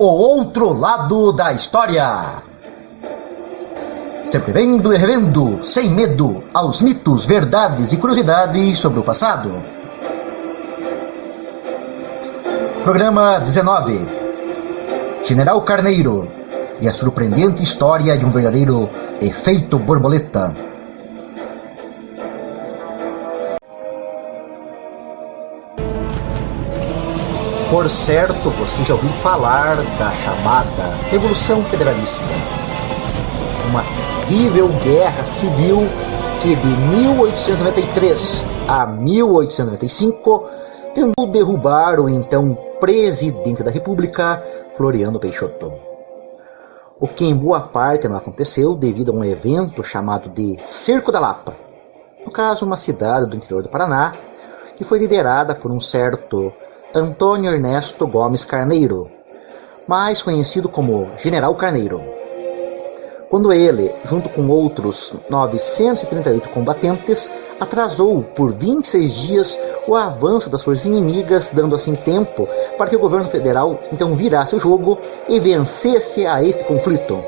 O Outro Lado da História. Sempre vendo e revendo, sem medo, aos mitos, verdades e curiosidades sobre o passado. Programa 19. General Carneiro e a surpreendente história de um verdadeiro efeito borboleta. Por certo, você já ouviu falar da chamada Revolução Federalista. Uma terrível guerra civil que de 1893 a 1895 tentou derrubar o então presidente da República, Floriano Peixoto. O que em boa parte não aconteceu devido a um evento chamado de Cerco da Lapa, no caso uma cidade do interior do Paraná, que foi liderada por um certo Antônio Ernesto Gomes Carneiro, mais conhecido como General Carneiro. Quando ele, junto com outros 938 combatentes, atrasou por 26 dias o avanço das forças inimigas, dando assim tempo para que o governo federal então virasse o jogo e vencesse a este conflito.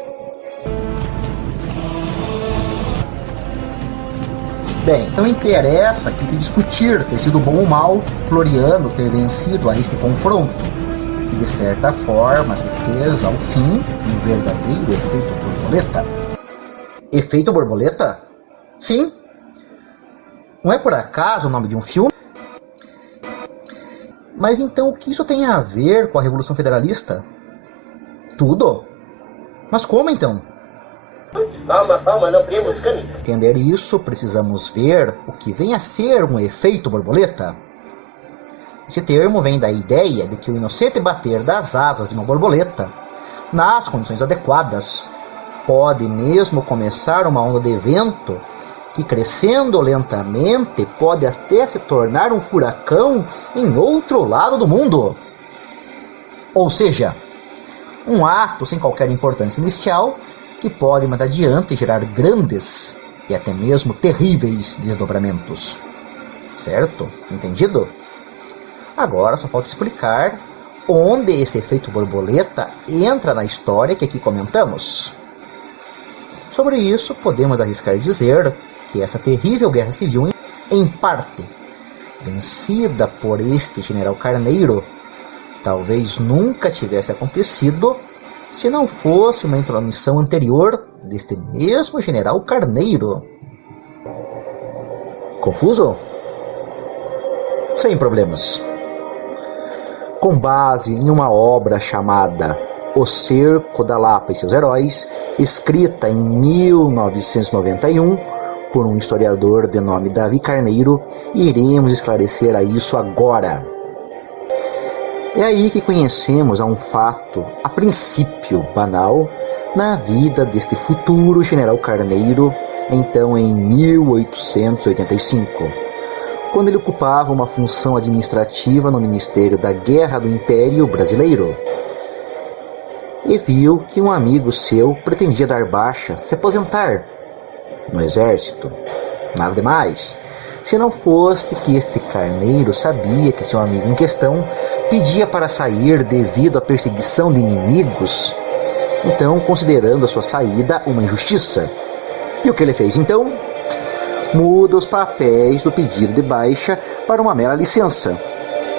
Bem, não interessa que se discutir ter sido bom ou mal Floriano ter vencido a este confronto, que de certa forma se fez ao fim um verdadeiro efeito borboleta. Efeito borboleta? Sim. Não é por acaso o nome de um filme? Mas então o que isso tem a ver com a Revolução Federalista? Tudo? Mas como então? Palma, não priemos cânico. Para entender isso, precisamos ver o que vem a ser um efeito borboleta. Esse termo vem da ideia de que o inocente bater das asas de uma borboleta, nas condições adequadas, pode mesmo começar uma onda de vento que, crescendo lentamente, pode até se tornar um furacão em outro lado do mundo. Ou seja, um ato sem qualquer importância inicial que pode mais adiante gerar grandes e até mesmo terríveis desdobramentos. Certo? Entendido? Agora só falta explicar onde esse efeito borboleta entra na história que aqui comentamos. Sobre isso, podemos arriscar dizer que essa terrível guerra civil, em parte, vencida por este general Carneiro, talvez nunca tivesse acontecido se não fosse uma intromissão anterior deste mesmo general Carneiro. Confuso? Sem problemas. Com base em uma obra chamada O Cerco da Lapa e seus Heróis, escrita em 1991 por um historiador de nome Davi Carneiro, iremos esclarecer a isso agora. É aí que conhecemos a um fato, a princípio banal, na vida deste futuro general Carneiro, então em 1885, quando ele ocupava uma função administrativa no Ministério da Guerra do Império Brasileiro. E viu que um amigo seu pretendia dar baixa, se aposentar no exército. Nada demais, se não fosse que este Carneiro sabia que seu amigo em questão pedia para sair devido à perseguição de inimigos, então considerando a sua saída uma injustiça. E o que ele fez então? Muda os papéis do pedido de baixa para uma mera licença.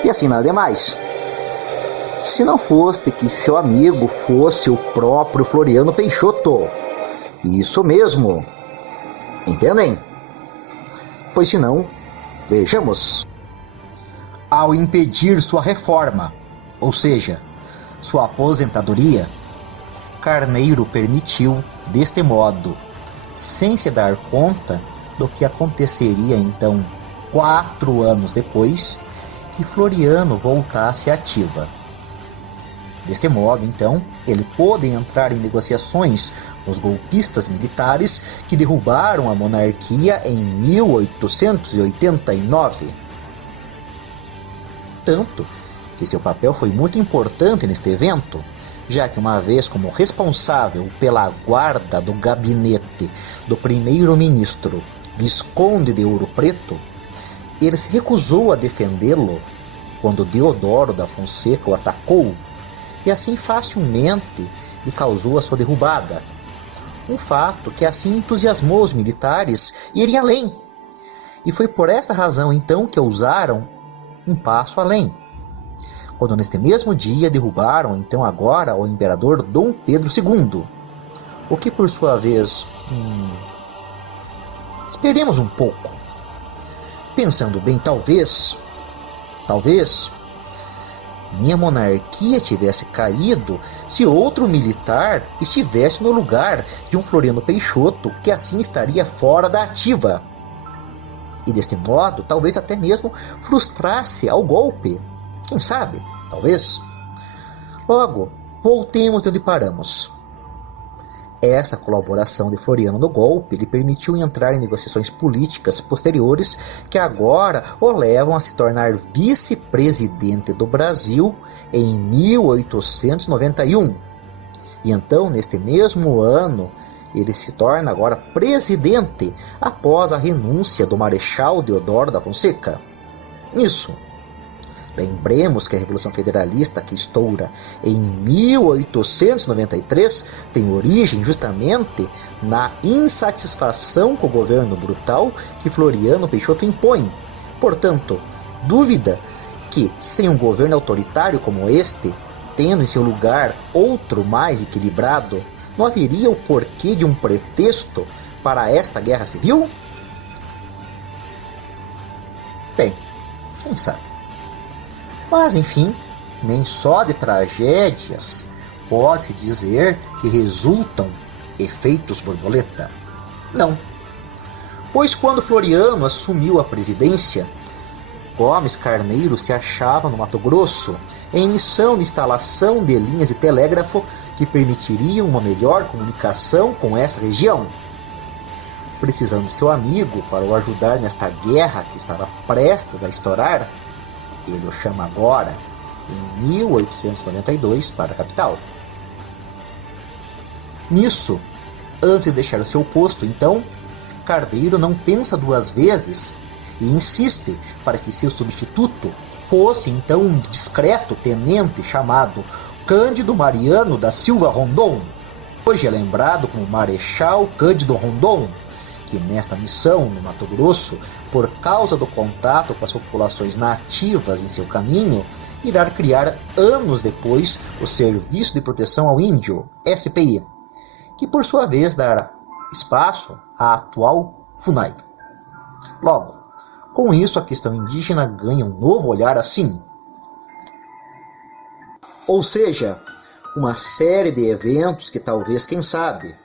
E assim nada demais. Se não fosse que seu amigo fosse o próprio Floriano Peixoto. Isso mesmo. Entendem? Pois se não, vejamos. Ao impedir sua reforma, ou seja, sua aposentadoria, Carneiro permitiu, deste modo, sem se dar conta do que aconteceria então 4 anos depois, que Floriano voltasse ativa. Deste modo, então, ele pôde entrar em negociações com os golpistas militares que derrubaram a monarquia em 1889. Tanto que seu papel foi muito importante neste evento, já que uma vez como responsável pela guarda do gabinete do primeiro-ministro Visconde de Ouro Preto, ele se recusou a defendê-lo quando Deodoro da Fonseca o atacou e assim facilmente lhe causou a sua derrubada. Um fato que assim entusiasmou os militares e irem além. E foi por esta razão então que ousaram um passo além, quando neste mesmo dia derrubaram então agora o imperador Dom Pedro II, o que por sua vez... Esperemos um pouco. Pensando bem, talvez, minha monarquia tivesse caído se outro militar estivesse no lugar de um Floriano Peixoto, que assim estaria fora da ativa. E deste modo, talvez até mesmo frustrasse ao golpe. Quem sabe? Talvez. Logo, voltemos de onde paramos. Essa colaboração de Floriano no golpe lhe permitiu entrar em negociações políticas posteriores que agora o levam a se tornar vice-presidente do Brasil em 1891. E então, neste mesmo ano, ele se torna agora presidente após a renúncia do Marechal Deodoro da Fonseca. Nisso, lembremos que a Revolução Federalista, que estoura em 1893, tem origem justamente na insatisfação com o governo brutal que Floriano Peixoto impõe. Portanto, dúvida que, sem um governo autoritário como este, tendo em seu lugar outro mais equilibrado, não haveria o porquê de um pretexto para esta guerra civil? Bem, quem sabe? Mas, enfim, nem só de tragédias pode-se dizer que resultam efeitos borboleta. Não. Pois quando Floriano assumiu a presidência, Gomes Carneiro se achava no Mato Grosso, em missão de instalação de linhas de telégrafo que permitiriam uma melhor comunicação com essa região. Precisando de seu amigo para o ajudar nesta guerra que estava prestes a estourar, ele o chama agora, em 1892, para a capital. Nisso, antes de deixar o seu posto, então, Carneiro não pensa duas vezes e insiste para que seu substituto fosse então um discreto tenente chamado Cândido Mariano da Silva Rondon. Hoje é lembrado como Marechal Cândido Rondon, que nesta missão no Mato Grosso, por causa do contato com as populações nativas em seu caminho, irá criar anos depois o Serviço de Proteção ao Índio, SPI, que por sua vez dará espaço à atual FUNAI. Logo, com isso a questão indígena ganha um novo olhar assim. Ou seja, uma série de eventos que talvez, quem sabe,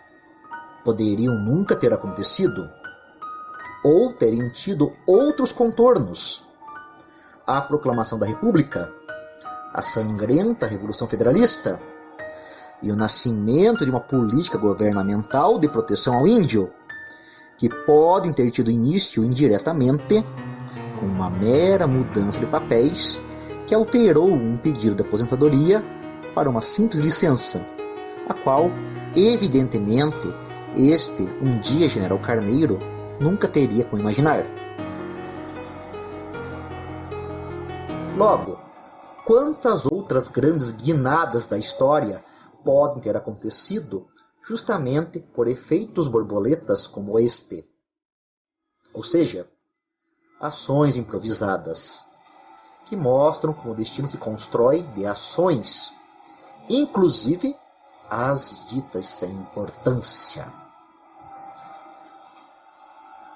poderiam nunca ter acontecido, ou teriam tido outros contornos. A proclamação da República, a sangrenta Revolução Federalista e o nascimento de uma política governamental de proteção ao índio, que podem ter tido início indiretamente com uma mera mudança de papéis que alterou um pedido de aposentadoria para uma simples licença, a qual, evidentemente, um dia General Carneiro nunca teria como imaginar. Logo, quantas outras grandes guinadas da história podem ter acontecido justamente por efeitos borboletas como este? Ou seja, ações improvisadas, que mostram como o destino se constrói de ações, inclusive as ditas sem importância.